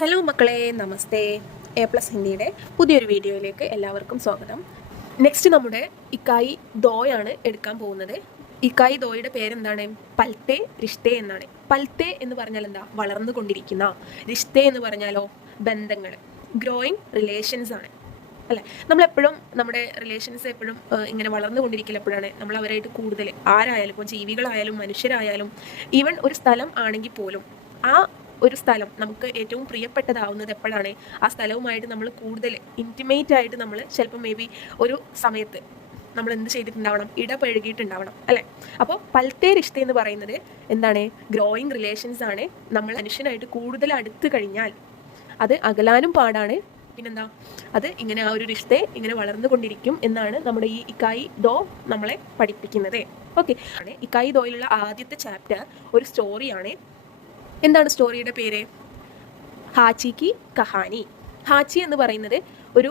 Hello മക്കളെ, നമസ്തേ. A+ ഹിന്ദിയുടെ പുതിയൊരു വീഡിയോയിലേക്ക് എല്ലാവർക്കും സ്വാഗതം. നെക്സ്റ്റ് നമ്മുടെ ഇക്കായി ദോയാണ് എടുക്കാൻ പോകുന്നത്. ഇക്കായി ദോയുടെ പേരെന്താണ്? പൽത്തെ റിഷ്തേ എന്നാണ്. പൽത്തെ എന്ന് പറഞ്ഞാൽ എന്താ? വളർന്നുകൊണ്ടിരിക്കുന്ന. റിഷ്തേ എന്ന് പറഞ്ഞാലോ ബന്ധങ്ങൾ, ഗ്രോയിങ് റിലേഷൻസ് ആണ് അല്ലേ. നമ്മളെപ്പോഴും നമ്മുടെ റിലേഷൻസ് എപ്പോഴും ഇങ്ങനെ വളർന്നുകൊണ്ടിരിക്കില്ല. എപ്പോഴാണ് നമ്മൾ അവരായിട്ട് കൂടുതൽ ആരായാലും, ഇപ്പോൾ ജീവികളായാലും മനുഷ്യരായാലും ഈവൻ ഒരു സ്ഥലം ആണെങ്കിൽ പോലും ആ ഒരു സ്ഥലം നമുക്ക് ഏറ്റവും പ്രിയപ്പെട്ടതാവുന്നത് എപ്പോഴാണ്? ആ സ്ഥലവുമായിട്ട് നമ്മൾ കൂടുതൽ ഇൻറ്റിമേറ്റ് ആയിട്ട് നമ്മൾ ചിലപ്പോൾ മേ ബി ഒരു സമയത്ത് നമ്മൾ എന്ത് ചെയ്തിട്ടുണ്ടാവണം? ഇടപഴകിയിട്ടുണ്ടാവണം അല്ലേ. അപ്പോൾ പൽത്തെ റിഷ്ത എന്ന് പറയുന്നത് എന്താണ്? ഗ്രോയിങ് റിലേഷൻസ് ആണ്. നമ്മൾ മനുഷ്യനായിട്ട് കൂടുതൽ അടുത്ത് കഴിഞ്ഞാൽ അത് അകലാനും പാടാണ്. പിന്നെന്താ, അത് ഇങ്ങനെ ആ ഒരു റിഷ്തയെ ഇങ്ങനെ വളർന്നുകൊണ്ടിരിക്കും എന്നാണ് നമ്മുടെ ഈ ഇക്കായി ദോ നമ്മളെ പഠിപ്പിക്കുന്നത്. ഓക്കെ, ഇക്കായി ദോയിലുള്ള ആദ്യത്തെ ചാപ്റ്റർ ഒരു സ്റ്റോറിയാണ്. എന്താണ് സ്റ്റോറിയുടെ പേര്? ഹാച്ചി കി കഹാനി. ഹാച്ചി എന്ന് പറയുന്നത് ഒരു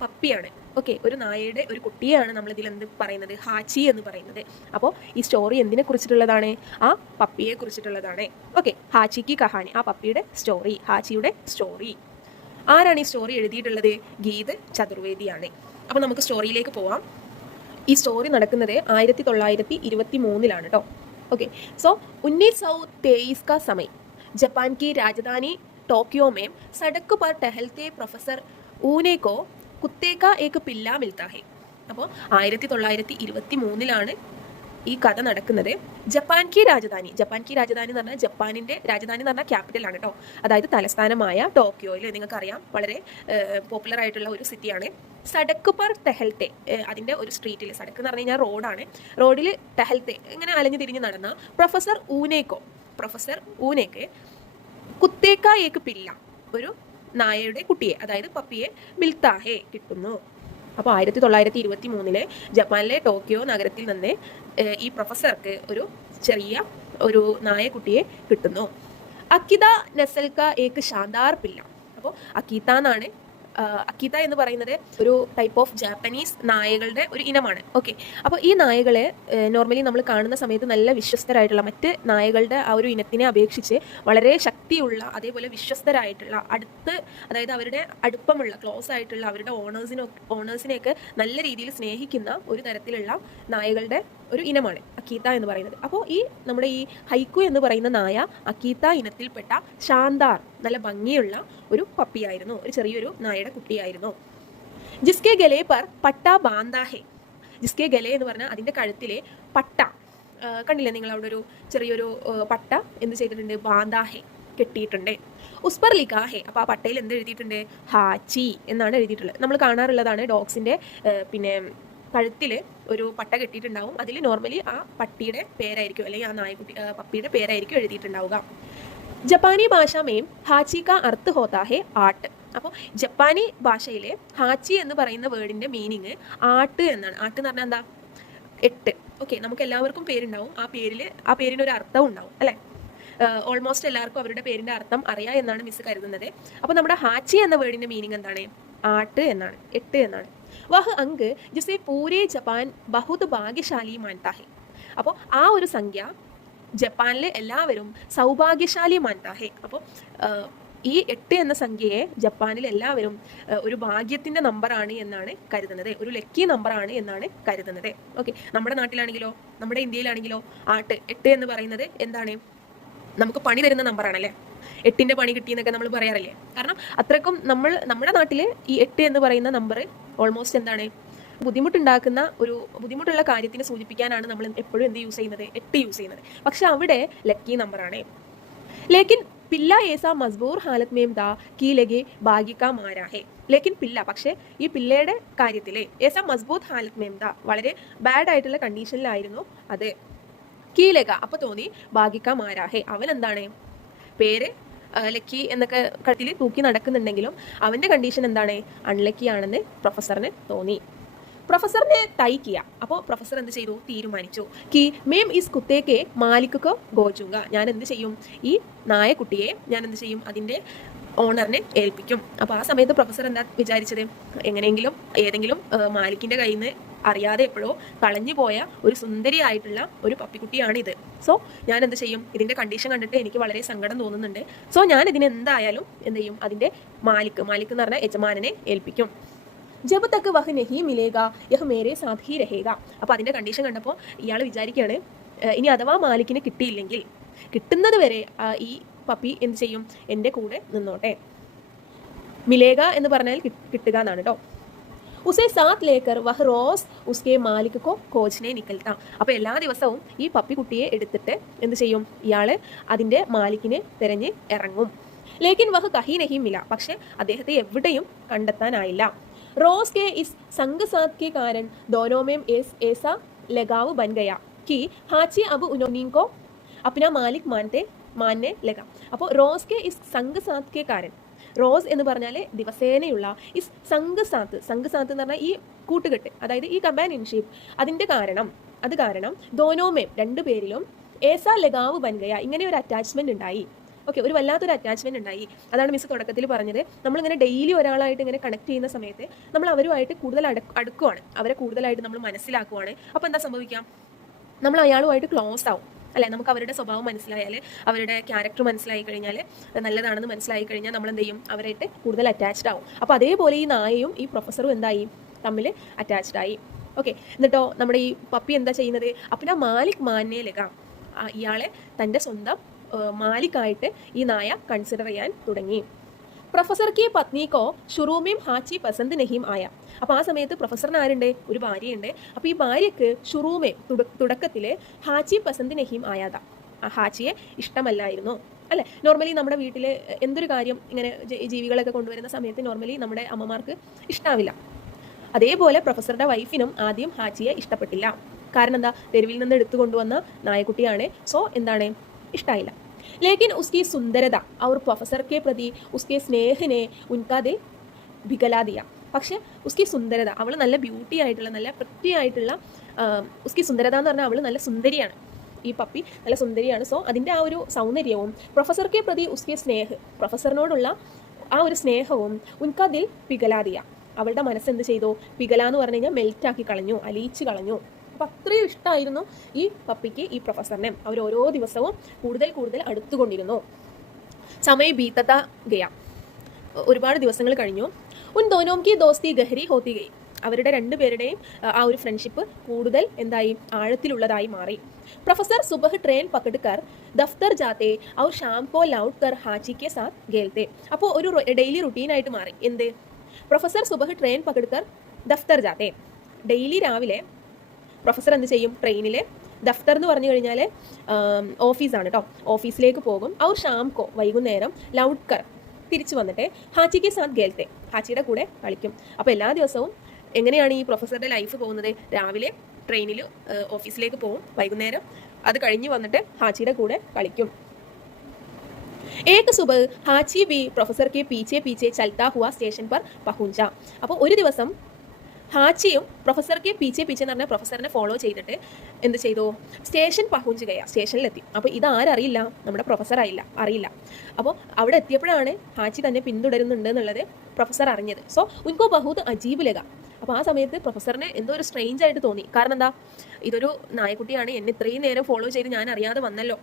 പപ്പിയാണ്. ഓക്കെ, ഒരു നായയുടെ ഒരു കുട്ടിയാണ് നമ്മളിതിൽ എന്ത് പറയുന്നത്? ഹാച്ചി എന്ന് പറയുന്നത്. അപ്പോൾ ഈ സ്റ്റോറി എന്തിനെ കുറിച്ചിട്ടുള്ളതാണ്? ആ പപ്പിയെ കുറിച്ചിട്ടുള്ളതാണ്. ഓക്കെ, ഹാച്ചി കി കഹാനി, ആ പപ്പിയുടെ സ്റ്റോറി, ഹാച്ചിയുടെ സ്റ്റോറി. ആരാണ് ഈ സ്റ്റോറി എഴുതിയിട്ടുള്ളത്? ഗീത് ചതുർവേദിയാണ്. അപ്പോൾ നമുക്ക് സ്റ്റോറിയിലേക്ക് പോവാം. ഈ സ്റ്റോറി നടക്കുന്നത് 1923 കേട്ടോ. ओके, सो 1923 का समय जापान की राजधानी टोक्यो में सड़क पर टहलते प्रोफेसर ऊने को कुत्ते का एक पिल्ला मिलता है. അപ്പോൾ 1923 ഈ കഥ നടക്കുന്നത്. ജപ്പാൻ കി രാജധാനി എന്ന് പറഞ്ഞാൽ ജപ്പാനിൻ്റെ രാജധാനി എന്ന് പറഞ്ഞാൽ ക്യാപിറ്റലാണ് കേട്ടോ. അതായത് തലസ്ഥാനമായ ടോക്കിയോയിൽ നിങ്ങൾക്കറിയാം വളരെ പോപ്പുലർ ആയിട്ടുള്ള ഒരു സിറ്റിയാണ്. സടക്ക് പർ ടെഹൽത്തെ, അതിൻ്റെ ഒരു സ്ട്രീറ്റിൽ, സടക്ക് എന്ന് പറഞ്ഞു കഴിഞ്ഞാൽ റോഡാണ്, റോഡിൽ ടെഹൽത്തെ ഇങ്ങനെ അലഞ്ഞു തിരിഞ്ഞ് നടന്ന പ്രൊഫസർ ഊനേക്ക് കുത്തേക്ക ഏക്ക് പില്ല, ഒരു നായയുടെ കുട്ടിയെ, അതായത് പപ്പിയെ മിൽത്താഹെ കിട്ടുന്നു. അപ്പോൾ 1923 ജപ്പാനിലെ ടോക്കിയോ നഗരത്തിൽ നിന്ന് ഈ പ്രൊഫസർക്ക് ഒരു ചെറിയ ഒരു നായക്കുട്ടിയെ കിട്ടുന്നു. അക്കിത നസൽക്ക ഏക്ക് ഷാന്ദാർ പില്ല. അപ്പോൾ അക്കീത്ത എന്നാണ്. അക്കീത്ത എന്ന് പറയുന്നത് ഒരു ടൈപ്പ് ഓഫ് ജാപ്പനീസ് നായകളുടെ ഒരു ഇനമാണ്. ഓക്കെ, അപ്പോൾ ഈ നായകളെ നോർമലി നമ്മൾ കാണുന്ന സമയത്ത് നല്ല വിശ്വസ്തരായിട്ടുള്ള, മറ്റ് നായകളുടെ ആ ഒരു ഇനത്തിനെ അപേക്ഷിച്ച് വളരെ ശക്തിയുള്ള, അതേപോലെ വിശ്വസ്തരായിട്ടുള്ള, അതായത് അവരുടെ അടുപ്പമുള്ള, ക്ലോസ് ആയിട്ടുള്ള അവരുടെ ഓണേഴ്സിനെയൊക്കെ നല്ല രീതിയിൽ സ്നേഹിക്കുന്ന ഒരു തരത്തിലുള്ള നായകളുടെ ഒരു ഇനമാണ് അക്കീത്ത എന്ന് പറയുന്നത്. അപ്പോൾ നമ്മുടെ ഈ ഹൈക്കു എന്ന് പറയുന്ന നായ അക്കീത്ത ഇനത്തിൽപ്പെട്ട ഷാന്ദാർ, നല്ല ഭംഗിയുള്ള ഒരു പപ്പിയായിരുന്നു, ഒരു ചെറിയൊരു നായയുടെ കുട്ടിയായിരുന്നു. ജിസ്കെ ഗലെ പർ പട്ട ബാന്താഹെ. ജിസ്കെ ഗലെ എന്ന് പറഞ്ഞാൽ അതിൻ്റെ കഴുത്തിലെ പട്ട കണ്ടില്ലേ നിങ്ങൾ? അവിടെ ഒരു ചെറിയൊരു പട്ട എന്ത് ചെയ്തിട്ടുണ്ട്? ബാന്താഹെ, കെട്ടിയിട്ടുണ്ട്. ഉസ്പർ ലിഖാഹെ. അപ്പോൾ ആ പട്ടയിൽ എന്ത് എഴുതിയിട്ടുണ്ട്? ഹാച്ചി എന്നാണ് എഴുതിയിട്ടുള്ളത്. നമ്മൾ കാണാറുള്ളതാണ് ഡോഗ്സിൻ്റെ പിന്നെ കഴുത്തിൽ ഒരു പട്ട കെട്ടിയിട്ടുണ്ടാവും. അതിൽ നോർമലി ആ പട്ടിയുടെ പേരായിരിക്കും, അല്ലെങ്കിൽ ആ നായക്കുട്ടി പപ്പിയുടെ പേരായിരിക്കും എഴുതിയിട്ടുണ്ടാവുക. ജപ്പാനി ഭാഷ മേം ഹാച്ചി കാ അർത്ഥ് ഹോത്താ ഹെ ആട്ട്. അപ്പോൾ ജപ്പാനി ഭാഷയിലെ ഹാച്ചി എന്ന് പറയുന്ന വേർഡിൻ്റെ മീനിങ് ആട്ട് എന്നാണ്. ആട്ട് എന്ന് പറഞ്ഞാൽ എന്താ? 8. ഓക്കെ, നമുക്ക് എല്ലാവർക്കും പേരുണ്ടാവും. ആ പേരിന് ഒരു അർത്ഥം ഉണ്ടാവും അല്ലേ. ഓൾമോസ്റ്റ് എല്ലാവർക്കും അവരുടെ പേരിൻ്റെ അർത്ഥം അറിയാം എന്നാണ് മിസ് കരുതുന്നത്. അപ്പോൾ നമ്മുടെ ഹാച്ചി എന്ന വേർഡിൻ്റെ മീനിങ് എന്താണ്? ആട്ട് എന്നാണ്, 8 എന്നാണ്. വഹ് അങ്ക് ജിസെ പൂരേ ജപ്പാൻ ബഹുത് ഭാഗ്യശാലി മാൻതാ ഹെ. അപ്പോൾ ആ ഒരു സംഖ്യ ജപ്പാനിലെ എല്ലാവരും സൗഭാഗ്യശാലി മാൻതാ ഹെ. അപ്പോൾ ഈ 8 എന്ന സംഖ്യയെ ജപ്പാനിൽ എല്ലാവരും ഒരു ഭാഗ്യത്തിൻ്റെ നമ്പറാണ് എന്നാണ് കരുതുന്നത്, ഒരു ലക്കി നമ്പറാണ് എന്നാണ് കരുതുന്നത്. ഓക്കെ, നമ്മുടെ നാട്ടിലാണെങ്കിലോ, നമ്മുടെ ഇന്ത്യയിലാണെങ്കിലോ 8 എന്ന് പറയുന്നത് എന്താണ്? നമുക്ക് പണി തരുന്ന നമ്പറാണല്ലേ. 8ൻ്റെ പണി കിട്ടിയെന്നൊക്കെ നമ്മൾ പറയാറില്ലേ. കാരണം അത്രയ്ക്കും നമ്മുടെ നാട്ടിൽ ഈ 8 എന്ന് പറയുന്ന നമ്പർ ഓൾമോസ്റ്റ് എന്താണ്? ബുദ്ധിമുട്ടുള്ള കാര്യത്തിനെ സൂചിപ്പിക്കാനാണ് നമ്മൾ എപ്പോഴും എന്ത് യൂസ് ചെയ്യുന്നത്? 8 യൂസ് ചെയ്യുന്നത്. പക്ഷെ അവിടെ ലക്കി നമ്പറാണ്. ലേക്കിൻ പില്ല ഏസാ മസ്ബൂർ ഹാലത് മേം ദാ കീ ലഗെ ഭാഗ്യക്കാ മാരാ ഹെ. ലേക്കിൻ പില്ല, പക്ഷേ ഈ പിള്ളയുടെ കാര്യത്തിൽ ഏസാ മസ്ബൂത്ത് ഹാലത് മേം ദാ, വളരെ ബാഡ് ആയിട്ടുള്ള കണ്ടീഷനിലായിരുന്നു അത്. കീലക, അപ്പോൾ തോന്നി ഭാഗ്യക്കാ മാരാ ഹെ, അവൻ എന്താണ്? പേര് ലക്കി എന്നൊക്കെ കഴുത്തിൽ തൂക്കി നടക്കുന്നുണ്ടെങ്കിലും അവൻ്റെ കണ്ടീഷൻ എന്താണ്? അൺലക്കി ആണെന്ന് പ്രൊഫസറിന് തോന്നി. പ്രൊഫസറിനെ തൈ കിയ. അപ്പോൾ പ്രൊഫസർ എന്ത് ചെയ്തു? തീരുമാനിച്ചു. കി മേം ഇസ് കുത്തേക്ക് മാലിക്കോ ഗോചുങ്ക. ഞാൻ എന്ത് ചെയ്യും? ഈ നായക്കുട്ടിയെ ഞാൻ എന്ത് ചെയ്യും? അതിൻ്റെ ഓണറിനെ ഏൽപ്പിക്കും. അപ്പോൾ ആ സമയത്ത് പ്രൊഫസർ എന്താ വിചാരിച്ചത്? എങ്ങനെയെങ്കിലും ഏതെങ്കിലും മാലിക്കിൻ്റെ കയ്യിൽ നിന്ന് അറിയാതെ എപ്പോഴോ കളഞ്ഞു പോയ ഒരു സുന്ദരിയായിട്ടുള്ള ഒരു പപ്പിക്കുട്ടിയാണിത്. സോ ഞാൻ എന്ത് ചെയ്യും, ഇതിൻ്റെ കണ്ടീഷൻ കണ്ടിട്ട് എനിക്ക് വളരെ സങ്കടം തോന്നുന്നുണ്ട്. സോ ഞാൻ ഇതിന് എന്തായാലും എന്ത് ചെയ്യും, അതിൻ്റെ മാലിക് എന്ന് പറഞ്ഞാൽ യജമാനനെ ഏൽപ്പിക്കും. ജബ് തക്ക് വഹ് നഹി മിലേഗ യഹ് മേരെ സാഥ് ഹി രഹേഗ. അപ്പോൾ അതിൻ്റെ കണ്ടീഷൻ കണ്ടപ്പോൾ ഇയാൾ വിചാരിക്കുകയാണ്, ഇനി അഥവാ മാലിക്കിന് കിട്ടിയില്ലെങ്കിൽ കിട്ടുന്നത് വരെ ഈ പപ്പി എന്ത് ചെയ്യും, എൻ്റെ കൂടെ നിന്നോട്ടെ. മിലേഗ എന്ന് പറഞ്ഞാൽ കിട്ടുക എന്നാണ് കേട്ടോ. ഉസേ സാത്ത് ലേക്കർ വഹ് റോസ് ഉസ്കെ മാലിക് കോ കോച്ച്നെ നിക്കൽത്ത. അപ്പോൾ എല്ലാ ദിവസവും ഈ പപ്പിക്കുട്ടിയെ എടുത്തിട്ട് എന്ത് ചെയ്യും, ഇയാൾ അതിൻ്റെ മാലിക്കിനെ തിരഞ്ഞ് ഇറങ്ങും. ലേക്കിൻ വഹ് കഹി നഹി മില. പക്ഷെ അദ്ദേഹത്തെ എവിടെയും കണ്ടെത്താനായില്ല. റോസ് के इस संग साथ के कारण दोनों में ऐसा लगाव बन गया कि हाची अब उन्होंने को अपना मालिक मानने लगा. അപ്പോൾ റോസ് के इस संग साथ के कारण, റോസ് എന്ന് പറഞ്ഞാൽ ദിവസേനയുള്ള ഈ സംഘ് സാത്ത് എന്ന് പറഞ്ഞാൽ ഈ കൂട്ടുകെട്ട്, അതായത് ഈ കമ്പാനിയൻഷിപ്പ്, അതിൻ്റെ കാരണം ദോനോമേം രണ്ടുപേരിലും ഏസാ ലഗാവ് ബൻഗയ, ഇങ്ങനെ ഒരു അറ്റാച്ച്മെൻറ്റ് ഉണ്ടായി. ഓക്കെ, ഒരു വല്ലാത്തൊരു അറ്റാച്ച്മെൻറ്റ് ഉണ്ടായി. അതാണ് മിസ് തുടക്കത്തിൽ പറഞ്ഞത്. നമ്മളിങ്ങനെ ഡെയിലി ഒരാളായിട്ട് ഇങ്ങനെ കണക്ട് ചെയ്യുന്ന സമയത്ത് നമ്മൾ അവരുമായിട്ട് കൂടുതൽ അടുക്കുവാണ്, അവരെ കൂടുതലായിട്ട് നമ്മൾ മനസ്സിലാക്കുവാണ്. അപ്പോൾ എന്താ സംഭവിക്കാം, നമ്മൾ അയാളുമായിട്ട് ക്ലോസ് ആവും അല്ലേ. നമുക്ക് അവരുടെ സ്വഭാവം മനസ്സിലായാൽ, അവരുടെ ക്യാരക്ടർ മനസ്സിലായി കഴിഞ്ഞാൽ, നല്ലതാണെന്ന് മനസ്സിലായി കഴിഞ്ഞാൽ നമ്മൾ എന്ത് ചെയ്യും, അവരായിട്ട് കൂടുതൽ അറ്റാച്ച്ഡ് ആവും. അപ്പോൾ അതേപോലെ ഈ നായയും ഈ പ്രൊഫസറും എന്തായി, തമ്മിൽ അറ്റാച്ച്ഡ് ആയി. ഓക്കെ, എന്നിട്ടോ നമ്മുടെ ഈ പപ്പി എന്താ ചെയ്യുന്നത്, അപ്പം മാലിക് മാന്നെ ലഗ, ഇയാളെ തൻ്റെ സ്വന്തം മാലിക്കായിട്ട് ഈ നായ കൺസിഡർ ചെയ്യാൻ തുടങ്ങി. പ്രൊഫസർ കി പത്നിക്കോ ഷുറൂമേം ഹാച്ചി പസന്ത് നഹീം ആയ. അപ്പോൾ ആ സമയത്ത് പ്രൊഫസറിന് ആരുണ്ട്, ഒരു ഭാര്യയുണ്ട്. അപ്പോൾ ഈ ഭാര്യയ്ക്ക് ഷുറൂമേ തുടക്കത്തിൽ ഹാച്ചി പസന്ത് നഹീം ആയാതാ, ആ ഹാച്ചിയെ ഇഷ്ടമല്ലായിരുന്നു അല്ലേ. നോർമലി നമ്മുടെ വീട്ടിൽ എന്തൊരു കാര്യം ഇങ്ങനെ ജീവികളൊക്കെ കൊണ്ടുവരുന്ന സമയത്ത് നോർമലി നമ്മുടെ അമ്മമാർക്ക് ഇഷ്ടാവില്ല. അതേപോലെ പ്രൊഫസറുടെ വൈഫിനും ആദ്യം ഹാച്ചിയെ ഇഷ്ടപ്പെട്ടില്ല. കാരണം എന്താ, തെരുവിൽ നിന്ന് എടുത്തു കൊണ്ടുവന്ന നായക്കുട്ടിയാണ്. സോ എന്താണ്, ഇഷ്ടമായില്ല. लेकिन उसकी सुंदरता और प्रोफेसर के प्रति उसके स्नेह ने उनका दिल भिगला दिया. പക്ഷേ ഉസ്കി സുന്ദരത, അവൾ നല്ല ബ്യൂട്ടി ആയിട്ടുള്ള, നല്ല വൃത്തിയായിട്ടുള്ള, ഉസ്കി സുന്ദരത എന്ന് പറഞ്ഞാൽ അവൾ നല്ല സുന്ദരിയാണ്, ഈ പപ്പി നല്ല സുന്ദരിയാണ്. സോ അതിൻ്റെ ആ ഒരു സൗന്ദര്യവും പ്രൊഫസർക്ക് പ്രതി ഉസ്കെ സ്നേഹ്, പ്രൊഫസറിനോടുള്ള ആ ഒരു സ്നേഹവും ഉൻകാ ദിൽ പിഗലാദിയ, അവളുടെ മനസ്സെന്ത് ചെയ്തു, പിഗല എന്ന് പറഞ്ഞു കഴിഞ്ഞാൽ മെൽറ്റാക്കി കളഞ്ഞു, അലിയിച്ച് കളഞ്ഞു. അപ്പം അത്രയും ഇഷ്ടമായിരുന്നു ഈ പപ്പിക്ക് ഈ പ്രൊഫസറിനെ. അവർ ഓരോ ദിവസവും കൂടുതൽ അടുത്തുകൊണ്ടിരുന്നു. സമയം ബീത്തത്ത ഗയ, ഒരുപാട് ദിവസങ്ങൾ കഴിഞ്ഞു. ഉൻ ദോനോം കി ദോസ്തി ഗഹരി ഹോത്തി ഗയി, അവരുടെ രണ്ടുപേരുടെയും ആ ഒരു ഫ്രണ്ട്ഷിപ്പ് കൂടുതൽ എന്തായി, ആഴത്തിലുള്ളതായി മാറി. പ്രൊഫസർ സുബഹ് ട്രെയിൻ പക്കട് കർ ദഫ്തർ ജാത്തെ ഔർ ഷാം കോ ലൗട്ട് കർ ഹാച്ചി കെ സാത്ത് ഗേൽത്തെ. അപ്പോൾ ഒരു ഡെയിലി റുട്ടീനായിട്ട് മാറി. എന്ത്, പ്രൊഫസർ സുബഹ് ട്രെയിൻ പക്കട് കർ ദഫ്തർ ജാത്തെ, ഡെയിലി രാവിലെ പ്രൊഫസർ എന്ത് ചെയ്യും, ട്രെയിനിൽ, ദഫ്തർ എന്ന് പറഞ്ഞു കഴിഞ്ഞാൽ ഓഫീസാണ് കേട്ടോ, ഓഫീസിലേക്ക് പോകും. ഔർ ഷാം കോ, വൈകുന്നേരം, ലൗട്ട് കർ, തിരിച്ചു വന്നിട്ട് ഹാച്ചിക്ക് സാത്ത് ഗേൽത്തെ, ഹാച്ചിയുടെ കൂടെ കളിക്കും. അപ്പോൾ എല്ലാ ദിവസവും എങ്ങനെയാണ് ഈ പ്രൊഫസറുടെ ലൈഫ് പോകുന്നത്, രാവിലെ ട്രെയിനിൽ ഓഫീസിലേക്ക് പോകും, വൈകുന്നേരം അത് കഴിഞ്ഞ് വന്നിട്ട് ഹാച്ചിയുടെ കൂടെ കളിക്കും. ഏക് സുബഹ് ഹാച്ചി ബി പ്രൊഫസർ കെ പീച്ചെ ചൽത്താ ഹുവാ സ്റ്റേഷൻ പർ പഹുഞ്ച. അപ്പോൾ ഒരു ദിവസം ഹാച്ചിയും പ്രൊഫസർക്ക് പീച്ചെ എന്ന് പറഞ്ഞാൽ പ്രൊഫസറിനെ ഫോളോ ചെയ്തിട്ട് എന്ത് ചെയ്തു, സ്റ്റേഷൻ പഹുഞ്ചുകയാ, സ്റ്റേഷനിലെത്തി. അപ്പോൾ ഇത് ആരറിയില്ല, നമ്മുടെ പ്രൊഫസർ അറിയില്ല. അപ്പോൾ അവിടെ എത്തിയപ്പോഴാണ് ഹാച്ചി തന്നെ പിന്തുടരുന്നുണ്ട് എന്നുള്ളത് പ്രൊഫസർ അറിഞ്ഞത്. സോ ഉൻകോ ബഹുത് അജീബ് ലഗ. അപ്പോൾ ആ സമയത്ത് പ്രൊഫസറിന് എന്തോ ഒരു സ്ട്രേഞ്ച് ആയിട്ട് തോന്നി. കാരണം എന്താ, ഇതൊരു നായക്കുട്ടിയാണ്, എന്നെ ഇത്രയും നേരം ഫോളോ ചെയ്ത് ഞാൻ അറിയാതെ വന്നല്ലോ,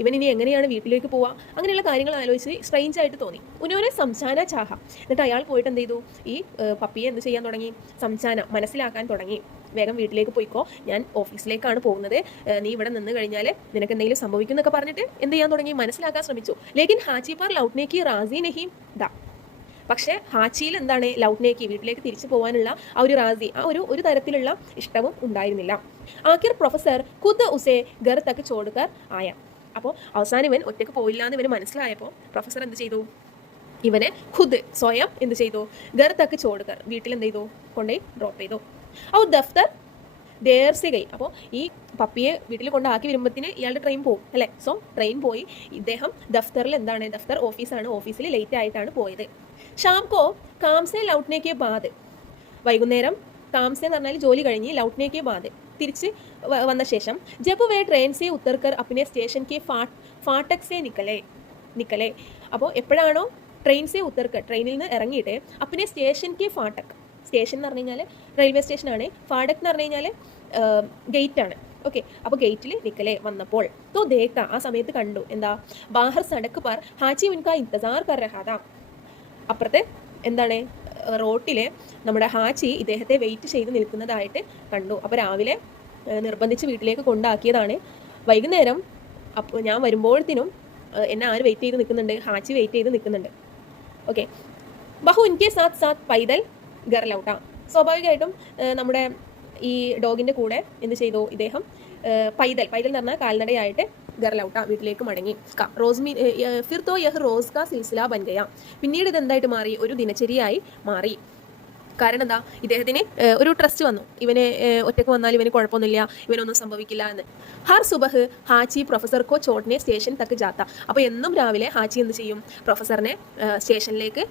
ഇവൻ ഇനി എങ്ങനെയാണ് വീട്ടിലേക്ക് പോവുക, അങ്ങനെയുള്ള കാര്യങ്ങൾ ആലോചിച്ച് സ്ട്രെയിഞ്ച് ആയിട്ട് തോന്നി. ഉനോനെ സംസാന ചാഹ, എന്നിട്ട് അയാൾ പോയിട്ട് എന്ത് ചെയ്തു, ഈ പപ്പിയെ എന്ത് ചെയ്യാൻ തുടങ്ങി, സംസാന, മനസ്സിലാക്കാൻ തുടങ്ങി. വേഗം വീട്ടിലേക്ക് പോയിക്കോ, ഞാൻ ഓഫീസിലേക്കാണ് പോകുന്നത്, നീ ഇവിടെ നിന്ന് കഴിഞ്ഞാൽ നിനക്ക് എന്തെങ്കിലും സംഭവിക്കും എന്നൊക്കെ പറഞ്ഞിട്ട് എന്ത് ചെയ്യാൻ തുടങ്ങി, മനസ്സിലാക്കാൻ ശ്രമിച്ചു. ലേക്കിൻ ഹാച്ചി പാർ ലൗട്ട്നേക്ക് റാസി നഹീം ദാ. പക്ഷേ ഹാച്ചിയിൽ എന്താണ്, ലൗട്ട്നേക്ക്, വീട്ടിലേക്ക് തിരിച്ചു പോകാനുള്ള ആ ഒരു റാസി, ആ ഒരു തരത്തിലുള്ള ഇഷ്ടവും ഉണ്ടായിരുന്നില്ല. ആഖിർ പ്രൊഫസർ ഖുദ് ഉസേ ഗർ തക്ക് ചോടുകർ ആയ. അപ്പോൾ അവസാനം ഇവൻ ഒറ്റയ്ക്ക് പോയില്ല എന്ന് ഇവന് മനസ്സിലായപ്പോൾ പ്രൊഫസർ എന്ത് ചെയ്തു, ഇവനെ ഖുദ്, സ്വയം എന്ത് ചെയ്തു, ഗർ തക്ക് ചോടുകർ, വീട്ടിൽ എന്ത് ചെയ്തു, കൊണ്ടുപോയി ഡ്രോപ്പ് ചെയ്തു. ഔ ദഫ്തർ ദേർസെ ഗൈ. അപ്പോൾ ഈ പപ്പിയെ വീട്ടിൽ കൊണ്ടാക്കി വരുമ്പോഴത്തേന് ഇയാളുടെ ട്രെയിൻ പോകും അല്ലേ. സോ ട്രെയിൻ പോയി, ഇദ്ദേഹം ദഫ്തറിൽ എന്താണ്, ദഫ്തർ ഓഫീസാണ്, ഓഫീസിൽ ലേറ്റ് ആയിട്ടാണ് പോയത്. ഷാം കോ കാംസെ ലൗട്ട്നേക്ക് ബാദ്, വൈകുന്നേരം, കാംസെ എന്ന് പറഞ്ഞാൽ ജോലി കഴിഞ്ഞ്, ലൗട്ട്നേക്ക് ബാദ് തിരിച്ച് വന്ന ശേഷം, ജബ് വേ ട്രെയിൻ സെ ഉത്തർക്കർ അപ്പിനെ സ്റ്റേഷൻ കെ ഫാട്ടക് സെ അപ്പോൾ എപ്പോഴാണോ ട്രെയിൻ സെ ഉത്തർക്കർ, ട്രെയിനിൽ നിന്ന് ഇറങ്ങിയിട്ട് അപ്പിനെ സ്റ്റേഷൻ കെ ഫാട്ടക്, സ്റ്റേഷൻ എന്ന് പറഞ്ഞു കഴിഞ്ഞാൽ റെയിൽവേ സ്റ്റേഷനാണ്. ഫാടക് എന്ന് പറഞ്ഞു കഴിഞ്ഞാൽ ഗേറ്റ് ആണ്. ഓക്കെ, അപ്പോൾ ഗേറ്റിൽ നിക്കലേ വന്നപ്പോൾ തോ ദേക്ക ആ സമയത്ത് കണ്ടു എന്താ, ബാഹർ സടക്ക് പാർ ഹാച്ചി ഉൻകാ ഇന്തസാർ കർ രഹാ താ. അപ്പുറത്തെ എന്താണ് റോട്ടിലെ നമ്മുടെ ഹാച്ചി ഇദ്ദേഹത്തെ വെയിറ്റ് ചെയ്ത് നിൽക്കുന്നതായിട്ട് കണ്ടു. അപ്പോൾ രാവിലെ നിർബന്ധിച്ച് വീട്ടിലേക്ക് കൊണ്ടാക്കിയതാണ്. വൈകുന്നേരം അപ്പോൾ ഞാൻ വരുമ്പോഴത്തേനും എന്നെ ആര് വെയിറ്റ് ചെയ്ത് നിൽക്കുന്നുണ്ട്, ഹാച്ചി വെയിറ്റ് ചെയ്ത് നിൽക്കുന്നുണ്ട്. ഓക്കെ, ബഹു ഉൻകെ സാത്ത് സാത്ത് പൈതൽ ഗർ ലൗട്ടാ. സ്വാഭാവികമായിട്ടും നമ്മുടെ ഈ ഡോഗിൻ്റെ കൂടെ എന്ത് ചെയ്തു ഇദ്ദേഹം, പൈതൽ എന്ന് പറഞ്ഞാൽ കാൽനടയായിട്ട് ഗർ ലൗട്ട വീട്ടിലേക്ക് മടങ്ങി. റോസ്മി ഫിർ തോ യഹ് റോസ് കാ സിൽസില ബൻ ഗയ. പിന്നീട് ഇത് എന്തായിട്ട് മാറി, ഒരു ദിനചര്യയായി മാറി. കാരണം എന്താ, ഇദ്ദേഹത്തിന് ഒരു ട്രസ്റ്റ് വന്നു, ഇവനെ ഒറ്റക്ക് വന്നാൽ ഇവന് കുഴപ്പമൊന്നുമില്ല, ഇവനൊന്നും സംഭവിക്കില്ല എന്ന്. ഹർ സുബഹ് ഹാച്ചി പ്രൊഫസർ കോ ചോട്നെ സ്റ്റേഷൻ തക്ക് ജാത്ത. അപ്പോൾ എന്നും രാവിലെ ഹാച്ചി എന്ത് ചെയ്യും, പ്രൊഫസറിനെ സ്റ്റേഷനിലേക്ക്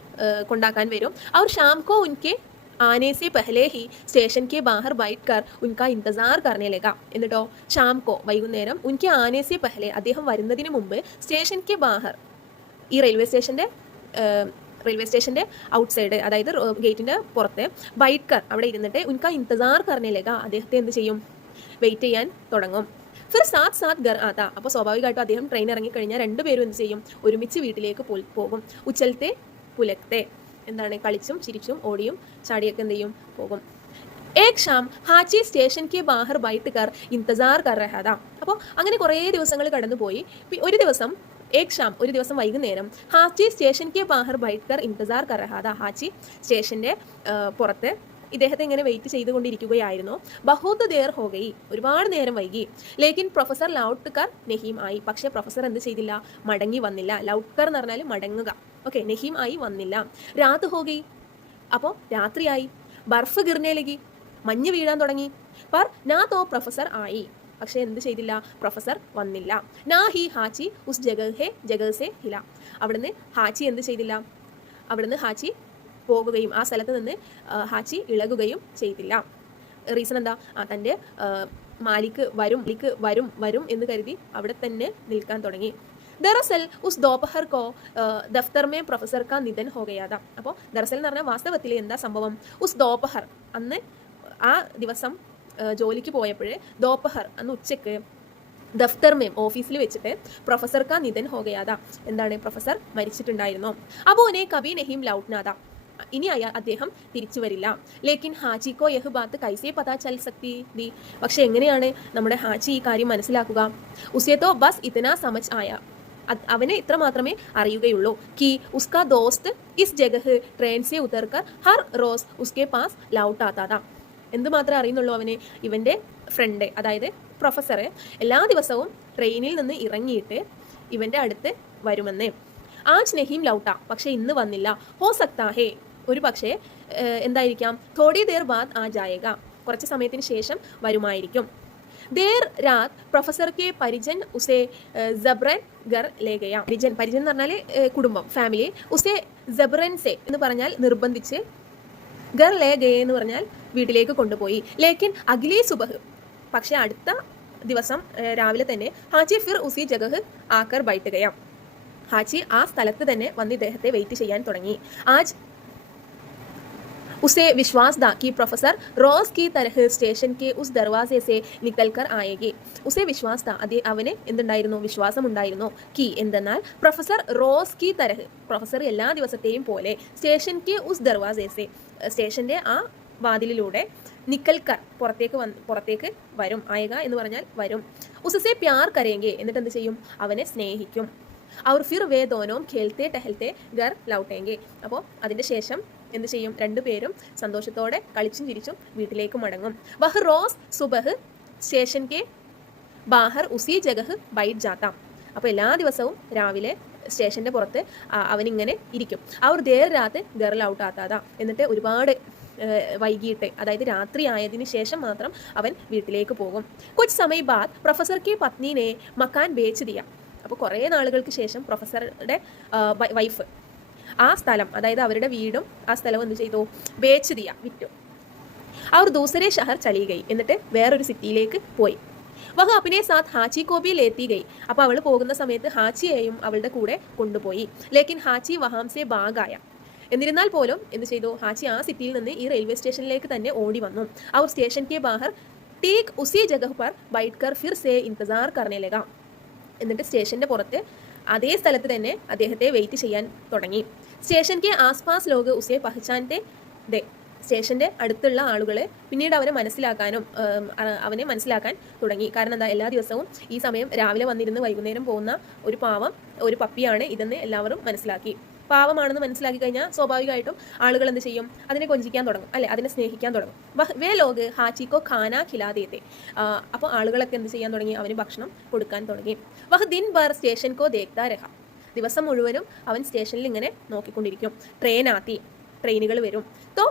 കൊണ്ടാക്കാൻ വരും. അവർ ഷാം കോ ഉൻകെ आने से पहले ही സ്റ്റേഷൻ के बाहर बैठ कर उनका इंतजार करने लगा. എന്നിട്ടോ ഷാം കോ വൈകുന്നേരം, ഉൻകെ ആനെ സെ പെഹലെ അദ്ദേഹം വരുന്നതിന് മുമ്പ് സ്റ്റേഷൻ കെ ബാഹർ ഈ റെയിൽവേ സ്റ്റേഷൻ്റെ ഔട്ട്സൈഡ്, അതായത് ഗേറ്റിൻ്റെ പുറത്ത്, ബൈറ്റ് കർ അവിടെ ഇരുന്നിട്ട് ഉൻക ഇന്തസാർ കർനെ ലഗ അദ്ദേഹത്തെ എന്ത് ചെയ്യും, വെയിറ്റ് ചെയ്യാൻ തുടങ്ങും. ഫിർ സാത്ത് സാത്ത് ഗർ ആത്ത. അപ്പോൾ സ്വാഭാവികമായിട്ടും അദ്ദേഹം ട്രെയിൻ ഇറങ്ങിക്കഴിഞ്ഞാൽ രണ്ടുപേരും എന്ത് ചെയ്യും, ഒരുമിച്ച് വീട്ടിലേക്ക് പോകും. ഉച്ചലത്തെ പുലക്തെ എന്താണ്, കളിച്ചും ചിരിച്ചും ഓടിയും ചാടിയൊക്കെ എന്ത് ചെയ്യും, പോകും. ഏക് ഷാം ഹാച്ചി സ്റ്റേഷൻ കെ ബാഹർ ബൈറ്റ് കർ ഇന്തസാർ കർ രഹാ താ. അപ്പോൾ അങ്ങനെ കുറേ ദിവസങ്ങൾ കടന്നുപോയി. ഒരു ദിവസം ഏക് ഷാം ഒരു ദിവസം വൈകുന്നേരം ഹാച്ചി സ്റ്റേഷൻ കെ ബാഹർ ബൈറ്റ് കർ ഇന്തസാർ കർ രഹാ താ. ഹാച്ചി സ്റ്റേഷൻ്റെ പുറത്ത് ഇദ്ദേഹത്തെ ഇങ്ങനെ വെയിറ്റ് ചെയ്തുകൊണ്ടിരിക്കുകയായിരുന്നു. ബഹുത് ദേർ ഹോ ഗയി, ഒരുപാട് നേരം വൈകി. ലേക്കിൻ പ്രൊഫസർ ലൗട്ട്കർ നെഹീം ആയി. പക്ഷേ പ്രൊഫസർ എന്ത് ചെയ്തില്ല, മടങ്ങി വന്നില്ല. ലൗട്ട്കർ എന്ന് പറഞ്ഞാൽ മടങ്ങുക. ഓക്കെ, നെഹീം ആയി വന്നില്ല. രാത് ഹോ ഗയി, അപ്പോൾ രാത്രിയായി. ബർഫ് ഗിർനെ ലഗി, മഞ്ഞ് വീഴാൻ തുടങ്ങി. പർ നാ തോ പ്രൊഫസർ ആയി, പക്ഷേ എന്ത് ചെയ്തില്ല, പ്രൊഫസർ വന്നില്ല. നാ ഹി ഹാച്ചി ഉസ് ജഗഹ് സെ ഹില. അവിടുന്ന് ഹാച്ചി എന്ത് ചെയ്തില്ല, അവിടുന്ന് ഹാച്ചി പോകുകയും ആ സ്ഥലത്ത് നിന്ന് ഹാച്ചി ഇളകുകയും ചെയ്തില്ല. റീസൺ എന്താ, തൻ്റെ മാലിക്ക് വരും എന്ന് കരുതി അവിടെ തന്നെ നിൽക്കാൻ തുടങ്ങി. ദറസൽ ഉസ് ദോപഹർ കോ ദഫ്തർ മേ പ്രൊഫസർ കാ നിധൻ ഹോ ഗയാ താ. അപ്പോൾ ദറസൽ എന്ന് പറഞ്ഞാൽ വാസ്തവത്തിൽ എന്താ സംഭവം, ഉസ് ദോപഹർ അന്ന് ആ ദിവസം ജോലിക്ക് പോയപ്പോഴേ, ദോപഹർ അന്ന് ഉച്ചയ്ക്ക്, ദഫ്തർ മേം ഓഫീസിൽ വെച്ചിട്ട് പ്രൊഫസർ കാ നിധൻ ഹോ ഗയാ താ, എന്താണ് പ്രൊഫസർ മരിച്ചിട്ടുണ്ടായിരുന്നു. അപ്പോൾ ഉനെ കബി നഹീം ലൗട്ട്നാ താ, ഇനി അദ്ദേഹം തിരിച്ചു വരില്ല. ലേക്കിൻ ഹാച്ചിക്കോ യഹ് ബാത്ത് കൈസേ പതാ ചൽ സക്തി ദി. പക്ഷെ എങ്ങനെയാണ് നമ്മുടെ ഹാച്ചി ഈ കാര്യം മനസ്സിലാക്കുക, ഉസേ തോ ബസ് ഇതനാ സമജ് ആയ, അവന് ഇത്ര മാത്രമേ അറിയുകയുള്ളൂ. കി ഉസ്കാ ദോസ്ത് ഇസ് ജഗഹ് ട്രെയിൻ സെ ഉതർക്കർ ഹർ റോസ് ഉസ്കെ പാസ് ലൗട്ട് ആത്താ താ. എന്ത് മാത്രമേ അറിയുന്നുള്ളൂ അവന്, ഇവൻ്റെ ഫ്രണ്ട് അതായത് പ്രൊഫസർ എല്ലാ ദിവസവും ട്രെയിനിൽ നിന്ന് ഇറങ്ങിയിട്ട് ഇവൻ്റെ അടുത്ത് വരുമെന്ന്. ആജ് നഹീം ലൗട്ട, പക്ഷെ ഇന്ന് വന്നില്ല. ഹോ സക്താ ഹേ, ഒരു പക്ഷേ എന്തായിരിക്കാം, തോടി ദേർ ബാദ് ആ ജായേഗ, കുറച്ച് സമയത്തിന് ശേഷം വരുമായിരിക്കും. ദേർ രാത് പ്രൊഫസർ കെ പരിജൻ ഉസേ ജബ്രൻ ഗർ ലേഗയ. പരിജൻ എന്ന് പറഞ്ഞാൽ കുടുംബം, ഫാമിലി. ഉസേ ജബ്രൻ സെ എന്ന് പറഞ്ഞാൽ നിർബന്ധിച്ച്, ഗർ ലേഗയെ എന്ന് പറഞ്ഞാൽ വീട്ടിലേക്ക് കൊണ്ടുപോയി. ലേക്കിൻ അഗ്ലി സുബഹ്, പക്ഷെ അടുത്ത ദിവസം രാവിലെ തന്നെ ഹാച്ചി ഫിർ ഉസി ജഗഹ് ആക്കർ ബൈറ്റുകയ, ഹാച്ചി ആ സ്ഥലത്ത് തന്നെ വന്ന് ഇദ്ദേഹത്തെ വെയിറ്റ് ചെയ്യാൻ തുടങ്ങി. ആജ് उसे विश्वास था कि प्रोफेसर रोज की तरह സ്റ്റേഷൻ के उस दरवाजे से निकलकर आएगी. उसे विश्वास था, അവന് എന്തുണ്ടായിരുന്നു, വിശ്വാസമുണ്ടായിരുന്നു. കി എന്തെന്നാൽ പ്രൊഫസർ റോസ് കി തരഹ്, പ്രൊഫസർ എല്ലാ ദിവസത്തെയും പോലെ, സ്റ്റേഷൻ കെ ഉസ് ദർവാസെ സെ സ്റ്റേഷൻ്റെ ആ വാതിലിലൂടെ, നിക്കൽക്കർ പുറത്തേക്ക് വരും, ആയക എന്ന് പറഞ്ഞാൽ വരും. ഉസസെ പ്യാർ കരേങ്കെ എന്നിട്ട് എന്ത് ചെയ്യും, അവനെ സ്നേഹിക്കും. അവർ ഫിർ വേ ദോനോം ഖേൽത്തെ ടഹൽത്തെ ഗർ ലൗട്ടേങ്കെ. അപ്പോൾ അതിൻ്റെ ശേഷം എന്ത് ചെയ്യും, രണ്ടുപേരും സന്തോഷത്തോടെ കളിച്ചും ചിരിച്ചും വീട്ടിലേക്ക് മടങ്ങും. വഹ് റോസ് സുബഹ് സ്റ്റേഷൻ കെ ബാഹർ ഉസി ജഗഹ് ബൈറ്റ് ജാത്ത. അപ്പോൾ എല്ലാ ദിവസവും രാവിലെ സ്റ്റേഷൻ്റെ പുറത്ത് അവനിങ്ങനെ ഇരിക്കും. അവർ ദേർ രാത്ത് ഗർ ലൗട്ട് ആത്താതാ, എന്നിട്ട് ഒരുപാട് വൈകിട്ട്, അതായത് രാത്രി ആയതിനു ശേഷം മാത്രം അവൻ വീട്ടിലേക്ക് പോകും. കുച്ച് സമയ ബാദ് പ്രൊഫസർ കി പത്നീനെ മക്കാൻ ബേച്ച് ദിയ. അപ്പോൾ കുറേ നാളുകൾക്ക് ശേഷം പ്രൊഫസറുടെ വൈഫ് ആ സ്ഥലം, അതായത് അവരുടെ വീടും ആ സ്ഥലവും എന്ത് ചെയ്തു, ബേച്ച് ദിയ, വിറ്റു. അവർ ദൂസരെ ഷഹർ ചലി ഗയി, എന്നിട്ട് വേറൊരു സിറ്റിയിലേക്ക് പോയി. വഹ അപ്പിനെ സാത്ത് ഹാച്ചി കോബി ലേത്തി ഗയി. അപ്പോൾ അവൾ പോകുന്ന സമയത്ത് ഹാച്ചിയെയും അവളുടെ കൂടെ കൊണ്ടുപോയി. ലേക്കിൻ ഹാച്ചി വഹാം സെ ബാഗായ, എന്നിരുന്നാൽ പോലും എന്ത് ചെയ്തു, ഹാച്ചി ആ സിറ്റിയിൽ നിന്ന് ഈ റെയിൽവേ സ്റ്റേഷനിലേക്ക് തന്നെ ഓടി വന്നു. और स्टेशन के बाहर ठीक उसी जगह पर बैठकर फिर से इंतजार करने लगा. എന്നിട്ട് സ്റ്റേഷന്റെ പുറത്ത് അതേ സ്ഥലത്ത് തന്നെ അദ്ദേഹത്തെ വെയിറ്റ് ചെയ്യാൻ തുടങ്ങി. സ്റ്റേഷൻ കെ ആസ്പാസ് ലോഗ് ഉസേ പഹചാൻതെ ദേ. സ്റ്റേഷന്റെ അടുത്തുള്ള ആളുകൾ പിന്നീട് അവനെ മനസ്സിലാക്കാൻ തുടങ്ങി. കാരണം എന്താ, എല്ലാ ദിവസവും ഈ സമയം രാവിലെ വന്നിരുന്ന് വൈകുന്നേരം പോകുന്ന ഒരു പാവം ഒരു പപ്പിയാണ് ഇതെന്ന് എല്ലാവരും മനസ്സിലാക്കി. പാവമാണെന്ന് മനസ്സിലാക്കി കഴിഞ്ഞാൽ സ്വാഭാവികമായിട്ടും ആളുകൾ എന്ത് ചെയ്യും, അതിനെ കൊഞ്ചിക്കാൻ തുടങ്ങും, അല്ലെ, അതിനെ സ്നേഹിക്കാൻ തുടങ്ങും. വേ ലോഗ് ഹാച്ചിക്കോ ഖാന ഖിലാദേത്തെ. അപ്പോൾ ആളുകളൊക്കെ എന്ത് ചെയ്യാൻ തുടങ്ങി, അവന് ഭക്ഷണം കൊടുക്കാൻ തുടങ്ങി. വഹ് ദിൻ ബർ സ്റ്റേഷൻ കോ ദേഖ്താ രഹ. ദിവസം മുഴുവനും അവൻ സ്റ്റേഷനിൽ ഇങ്ങനെ നോക്കിക്കൊണ്ടിരിക്കും. ട്രെയിനുകൾ വരും. തോ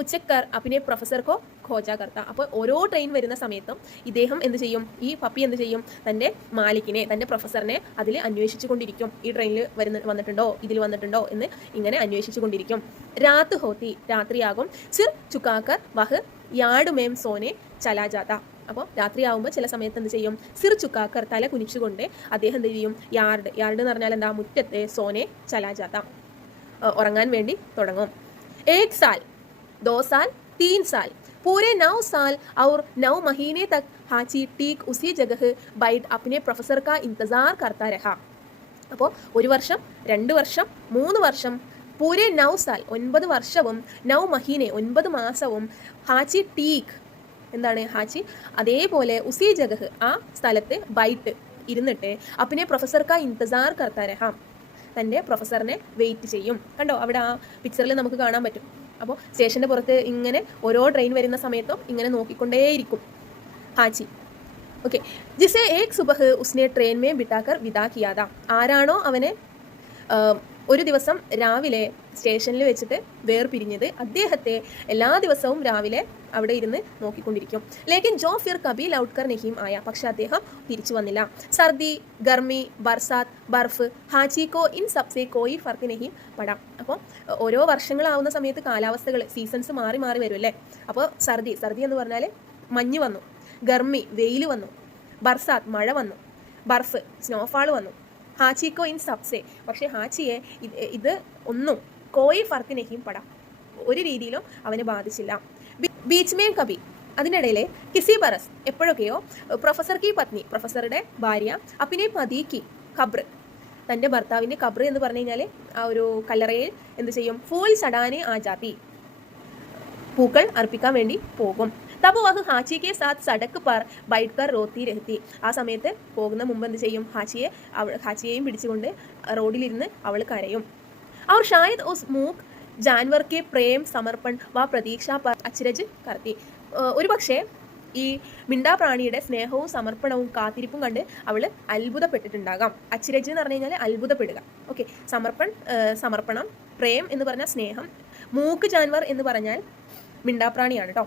ഉച്ചക്കർ അപ്പിനെ പ്രൊഫസർക്കോ ഖോജ കർത്ത. അപ്പോൾ ഓരോ ട്രെയിൻ വരുന്ന സമയത്തും ഇദ്ദേഹം എന്ത് ചെയ്യും, ഈ പപ്പി എന്ത് ചെയ്യും, തൻ്റെ മാലിക്കിനെ, തൻ്റെ പ്രൊഫസറിനെ അതിൽ അന്വേഷിച്ചു കൊണ്ടിരിക്കും. ഈ ട്രെയിനിൽ വന്നിട്ടുണ്ടോ, ഇതിൽ വന്നിട്ടുണ്ടോ എന്ന് ഇങ്ങനെ അന്വേഷിച്ചു കൊണ്ടിരിക്കും. രാത്ത് ഹോത്തി, രാത്രിയാകും. സിർ ചുക്കാക്കർ വഹ് യാർഡ് മേം സോനെ ചലാജാത്ത. അപ്പോൾ രാത്രിയാവുമ്പോൾ ചില സമയത്ത് എന്ത് ചെയ്യും, സിർ ചുക്കാക്കർ, തല കുനിച്ചുകൊണ്ട് അദ്ദേഹം എന്ത് ചെയ്യും, യാർഡ് എന്ന് പറഞ്ഞാൽ എന്താ, മുറ്റത്തെ, സോനെ ചലാജാത്ത, ഉറങ്ങാൻ വേണ്ടി തുടങ്ങും. 1 साल 2 साल 3 साल पूरे 9 साल और 9 महीने तक हाची ठीक उसी जगह बैठ अपने प्रोफेसर का इंतजार करता रहा. അപ്പോൾ 1 വർഷം 2 വർഷം 3 വർഷം പൂരെ 9 साल 9 വർഷവും 9 മഹീനെ 9 മാസവും ഹാച്ചി ടീക്ക് എന്താണ്, ഹാച്ചി അതേപോലെ ഉസി ജഗഹ് ആ സ്ഥലത്ത് ബൈറ്റ് ഇരുന്നിട്ട് അപ്പിനെ പ്രൊഫസർ കാ ഇന്തസാർ കർത്താ രഹ, തൻ്റെ പ്രൊഫസറിനെ വെയിറ്റ് ചെയ്യും. കണ്ടോ, അവിടെ ആ പിക്ചറിൽ നമുക്ക് കാണാൻ പറ്റും. അപ്പോൾ സ്റ്റേഷൻ്റെ പുറത്ത് ഇങ്ങനെ ഓരോ ട്രെയിൻ വരുന്ന സമയത്തും ഇങ്ങനെ നോക്കിക്കൊണ്ടേയിരിക്കും ഹാച്ചി. ഓക്കെ. ജിസെ ഏക് സുബഹ് ഉസ്നെ ട്രെയിൻ മേ ബിട്ടാക്കർ വിദാ കിയാദ. ആരാണോ അവനെ ഒരു ദിവസം രാവിലെ സ്റ്റേഷനിൽ വെച്ചിട്ട് വേർപിരിഞ്ഞത്, അദ്ദേഹത്തെ എല്ലാ ദിവസവും രാവിലെ അവിടെ ഇരുന്ന് നോക്കിക്കൊണ്ടിരിക്കും. ലേക്കിൻ ജോ ഫിർ കബി ലൗട്ട്കർ നഹീം ആയ. പക്ഷെ അദ്ദേഹം തിരിച്ചു വന്നില്ല. സർദി, ഗർമി, ബർസാത്ത്, ബർഫ്, ഹാച്ചിക്കോ ഇൻ സബ്സെ കോയി ഫർക്ക് നഹീം പടാം. അപ്പോൾ ഓരോ വർഷങ്ങളാവുന്ന സമയത്ത് കാലാവസ്ഥകൾ, സീസൺസ് മാറി വരും അല്ലേ. അപ്പോൾ സർദി എന്ന് പറഞ്ഞാൽ മഞ്ഞ് വന്നു, ഗർമി വെയിൽ വന്നു, ബർസാത്ത് മഴ വന്നു, ബർഫ് സ്നോഫാൾ വന്നു. ഹാച്ചിക്കോ ഇൻ സബ്സെ, പക്ഷേ ഹാച്ചിയെ ഇത് ഒന്നും കോയി ഫർക്ക് നഹീം പടാം, ഒരു രീതിയിലും അവനെ ബാധിച്ചില്ല. ബീച്ച് മേം കബി, അതിനിടയിലെ കിസി ബറസ് എപ്പോഴൊക്കെയോ പ്രൊഫസർ കി പത്നി, പ്രൊഫസറുടെ ഭാര്യ, അപ്പിനെ പതി കി ഖബ്ർ, തൻ്റെ ഭർത്താവിൻ്റെ ഖബ്ർ എന്ന് പറഞ്ഞു കഴിഞ്ഞാൽ ആ ഒരു കല്ലറയിൽ എന്ത് ചെയ്യും, ഫൂൽ സഡാനെ ആ ജാതി, പൂക്കൾ അർപ്പിക്കാൻ വേണ്ടി പോകും. തബ് വഹ് ഹാച്ചി കെ സാത്ത് സടക്ക് പർ ബൈഠ്കർ റോത്തി രഹത്തി. ആ സമയത്ത് പോകുന്ന മുമ്പ് എന്ത് ചെയ്യും, ഹാച്ചിയെയും പിടിച്ചുകൊണ്ട് റോഡിലിരുന്ന് അവൾ കരയും. और शायद उस मूक जानवर के प्रेम समर्पण व प्रतीक्षा पर अचरज करती. ഒരു പക്ഷേ ഈ മിണ്ടാപ്രാണിയുടെ സ്നേഹവും സമർപ്പണവും കാത്തിരിപ്പും കണ്ട് അവൾ അത്ഭുതപ്പെട്ടിട്ടുണ്ടാകാം. അച്ചിരജ് എന്ന് പറഞ്ഞു കഴിഞ്ഞാൽ അത്ഭുതപ്പെടുക. ഓക്കെ. സമർപ്പണം, പ്രേം എന്ന് പറഞ്ഞാൽ സ്നേഹം, മൂക്ക് ജാൻവർ എന്ന് പറഞ്ഞാൽ മിണ്ടാപ്രാണിയാണ് കേട്ടോ.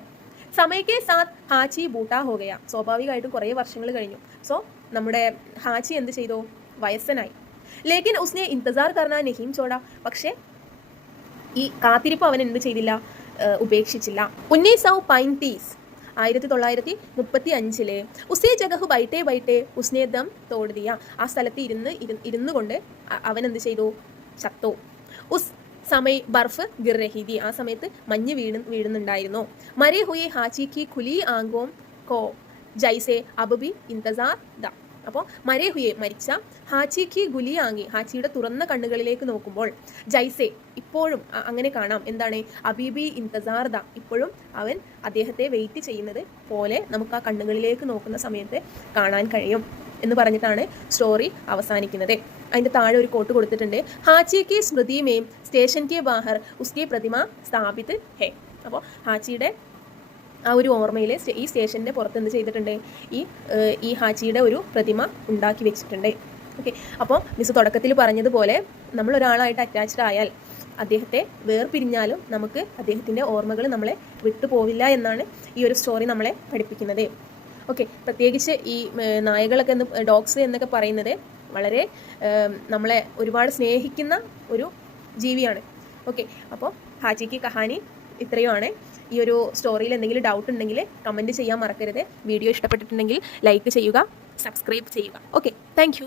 സമയക്കെ സാത്ത് ഹാച്ചി ബൂട്ടാ ഹോഗയ. സ്വാഭാവികമായിട്ടും കുറേ വർഷങ്ങൾ കഴിഞ്ഞു. സോ നമ്മുടെ ഹാച്ചി എന്ത് ചെയ്തു, വയസ്സനായി. ലേക്കിൻ ഉസ്നെ ഇന്തസാർ കർണ നഹീം ചോടാ. പക്ഷേ ഈ കാത്തിരിപ്പ് അവൻ എന്ത് ചെയ്തില്ല, ഉപേക്ഷിച്ചില്ല. 1935 ഉസേ ജഗഹ് ബൈട്ടെ ഉസ്നെ ദം തോട് ദിയ. ആ സ്ഥലത്ത് ഇരുന്നു കൊണ്ട് അവൻ എന്ത് ചെയ്തു, ചത്തു. ഉസ് സമയ ബർഫ് ഗിർ രഹി थी. ആ സമയത്ത് മഞ്ഞ് വീഴുന്നുണ്ടായിരുന്നു. മരേ ഹുയെ ഹാച്ചി കി ഖുലി ആംഗോം കോ ജൈസെ അബ് ബി ഇന്തസാർ ദ. അപ്പോൾ മരേ ഹുയെ മരിച്ച, ഹാച്ചി കി ഗുലി ആങ്ങി ഹാച്ചിയുടെ തുറന്ന കണ്ണുകളിലേക്ക് നോക്കുമ്പോൾ, ജൈസെ ഇപ്പോഴും അങ്ങനെ കാണാം, എന്താണ്, അബീബി ഇന്തസാർ ദ, ഇപ്പോഴും അവൻ അദ്ദേഹത്തെ വെയിറ്റ് ചെയ്യുന്നത് പോലെ നമുക്ക് ആ കണ്ണുകളിലേക്ക് നോക്കുന്ന സമയത്ത് കാണാൻ കഴിയും എന്ന് പറഞ്ഞിട്ടാണ് സ്റ്റോറി അവസാനിക്കുന്നത്. അതിൻ്റെ താഴെ ഒരു കോട്ട് കൊടുത്തിട്ടുണ്ട്, ഹാച്ചി കി സ്മൃതി മേം സ്റ്റേഷൻ കെ ബാഹർ ഉസ്കി പ്രതിമ സ്ഥാപിത് ഹേ. അപ്പോൾ ഹാച്ചിയുടെ ആ ഒരു ഓർമ്മയിൽ ഈ സ്റ്റേഷൻ്റെ പുറത്ത് എന്ത് ചെയ്തിട്ടുണ്ട്, ഈ ഹാച്ചിയുടെ ഒരു പ്രതിമ ഉണ്ടാക്കി വെച്ചിട്ടുണ്ട്. ഓക്കെ. അപ്പോൾ മിസ് തുടക്കത്തിൽ പറഞ്ഞതുപോലെ നമ്മൾ ഒരാളായിട്ട് അറ്റാച്ച്ഡ് ആയാൽ അദ്ദേഹത്തെ വേർപിരിഞ്ഞാലും നമുക്ക് അദ്ദേഹത്തിൻ്റെ ഓർമ്മകൾ നമ്മളെ വിട്ടുപോവില്ല എന്നാണ് ഈ ഒരു സ്റ്റോറി നമ്മളെ പഠിപ്പിക്കുന്നത്. ഓക്കെ. പ്രത്യേകിച്ച് ഈ നായകളൊക്കെ ഡോഗ്സ് എന്നൊക്കെ പറയുന്നത് വളരെ നമ്മളെ ഒരുപാട് സ്നേഹിക്കുന്ന ഒരു ജീവിയാണ്. ഓക്കെ. അപ്പോൾ ഹാച്ചി കി കഹാനി ഇത്രയുമാണ്. ഈ ഒരു സ്റ്റോറിയിൽ എന്തെങ്കിലും ഡൗട്ട് ഉണ്ടെങ്കിൽ കമൻറ്റ് ചെയ്യാൻ മറക്കരുത്. വീഡിയോ ഇഷ്ടപ്പെട്ടിട്ടുണ്ടെങ്കിൽ ലൈക്ക് ചെയ്യുക, സബ്സ്ക്രൈബ് ചെയ്യുക. ഓക്കെ. താങ്ക്